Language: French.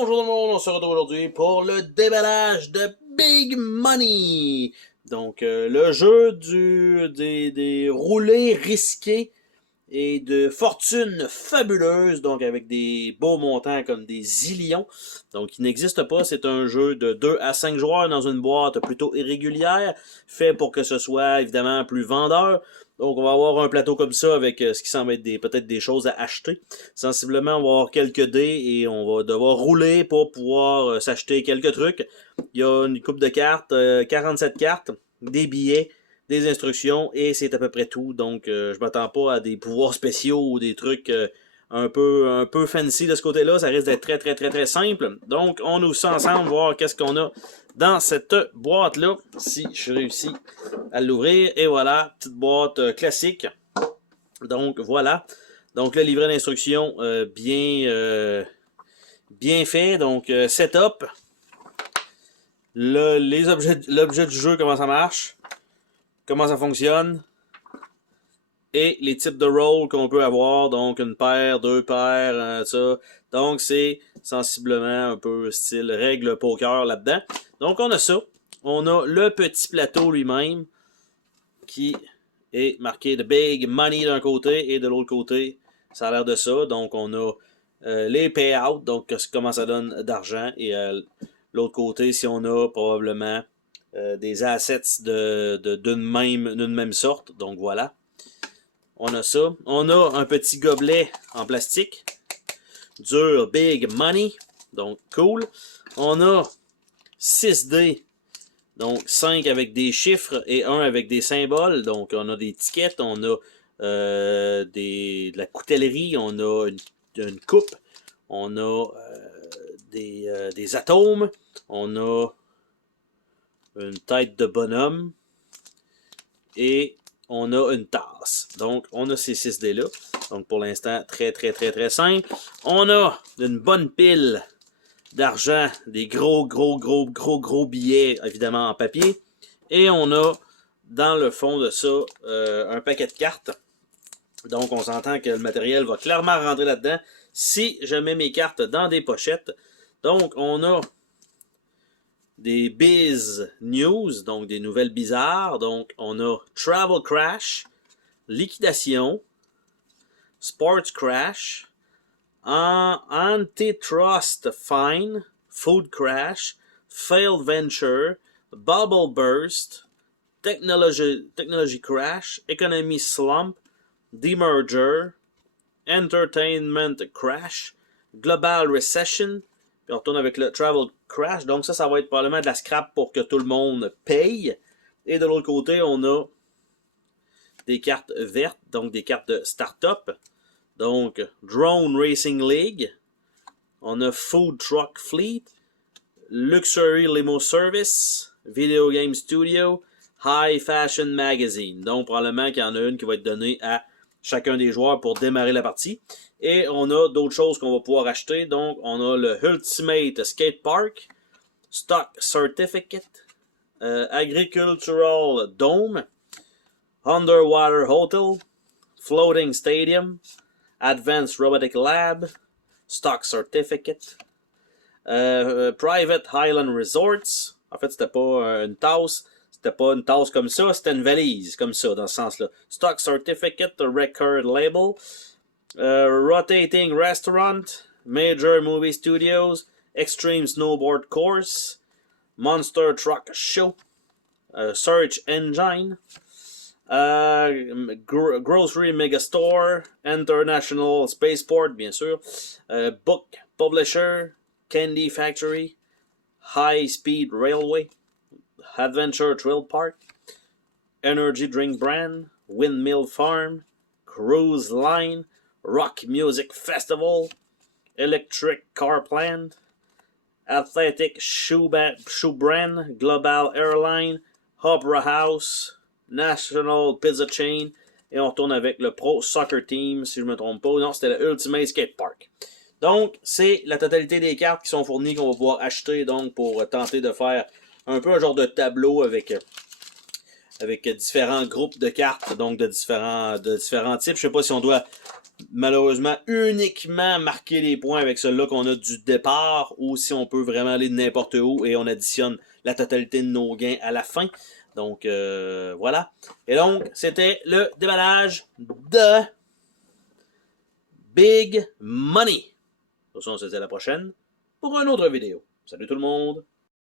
Bonjour tout le monde, on se retrouve aujourd'hui pour le déballage de Big Money. Donc, le jeu des roulés risqués et de fortune fabuleuse, donc avec des beaux montants comme des zillions. Donc, il n'existe pas, c'est un jeu de 2 à 5 joueurs dans une boîte plutôt irrégulière, fait pour que ce soit évidemment plus vendeur. Donc, on va avoir un plateau comme ça avec ce qui semble être peut-être des choses à acheter. Sensiblement, on va avoir quelques dés et on va devoir rouler pour pouvoir s'acheter quelques trucs. Il y a une coupe de cartes, 47 cartes, des billets, des instructions et c'est à peu près tout. Donc, je m'attends pas à des pouvoirs spéciaux ou des trucs un peu fancy de ce côté-là. Ça risque d'être très simple. Donc, on ouvre ça ensemble, voir qu'est-ce qu'on a dans cette boîte-là, si je réussis à l'ouvrir. Et voilà, petite boîte classique. Donc, voilà. Donc, le livret d'instructions bien fait. Donc, setup. L'objet du jeu, comment ça marche. Comment ça fonctionne. Et les types de rôles qu'on peut avoir. Donc, une paire, deux paires, ça. Donc, c'est sensiblement un peu style règle poker là-dedans. Donc, on a ça. On a le petit plateau lui-même qui est marqué de Big Money d'un côté et de l'autre côté, ça a l'air de ça. Donc, on a les payouts, donc comment ça donne d'argent. Et l'autre côté, si on a probablement des assets d'une même sorte. Donc, voilà. On a ça. On a un petit gobelet en plastique. Dur Big Money. Donc, cool. On a 6 dés. Donc, 5 avec des chiffres et 1 avec des symboles. Donc, on a des tickets. On a de la coutellerie. On a une coupe. On a des atomes. On a une tête de bonhomme. Et on a une tasse. Donc, on a ces 6 dés-là. Donc, pour l'instant, très simple. On a une bonne pile d'argent, des gros billets, évidemment, en papier. Et on a, dans le fond de ça, un paquet de cartes. Donc, on s'entend que le matériel va clairement rentrer là-dedans si je mets mes cartes dans des pochettes. Donc, on a des Biz News, donc des nouvelles bizarres. Donc, on a Travel Crash, Liquidation, Sports Crash, Antitrust Fine, Food Crash, Failed Venture, Bubble Burst, Technology Crash, Economy Slump, Demerger, Entertainment Crash, Global Recession, puis on retourne avec le Travel Crash. Donc ça va être probablement de la scrap pour que tout le monde paye. Et de l'autre côté, on a des cartes vertes, donc des cartes de start-up. Donc, Drone Racing League. On a Food Truck Fleet. Luxury Limo Service. Video Game Studio. High Fashion Magazine. Donc, probablement qu'il y en a une qui va être donnée à chacun des joueurs pour démarrer la partie. Et on a d'autres choses qu'on va pouvoir acheter. Donc, on a le Ultimate Skate Park. Stock Certificate. Agricultural Dome. Underwater Hotel. Floating Stadium. Advanced Robotic Lab, Stock Certificate, Private Highland Resorts. En fait, c'était pas une tasse. C'était pas une tasse comme ça, c'était une valise comme ça, dans ce sens-là. Stock Certificate, Record Label, Rotating Restaurant, Major Movie Studios, Extreme Snowboard Course, Monster Truck Show, Search Engine, Grocery Megastore, International Spaceport, bien sûr, Book Publisher, Candy Factory, High Speed Railway, Adventure Thrill Park, Energy Drink Brand, Windmill Farm, Cruise Line, Rock Music Festival, Electric Car Plant, Athletic Shoe Brand, Global Airline, Opera House, National Pizza Chain, et on retourne avec le Pro Soccer Team, si je ne me trompe pas. Non, c'était le Ultimate Skate Park. Donc, c'est la totalité des cartes qui sont fournies qu'on va pouvoir acheter donc pour tenter de faire un peu un genre de tableau avec différents groupes de cartes, donc de différents types. Je ne sais pas si on doit malheureusement uniquement marquer les points avec celui-là qu'on a du départ, ou si on peut vraiment aller de n'importe où et on additionne la totalité de nos gains à la fin. Donc, voilà. Et donc, c'était le déballage de Big Money. Sur ce, on se dit à la prochaine pour une autre vidéo. Salut tout le monde!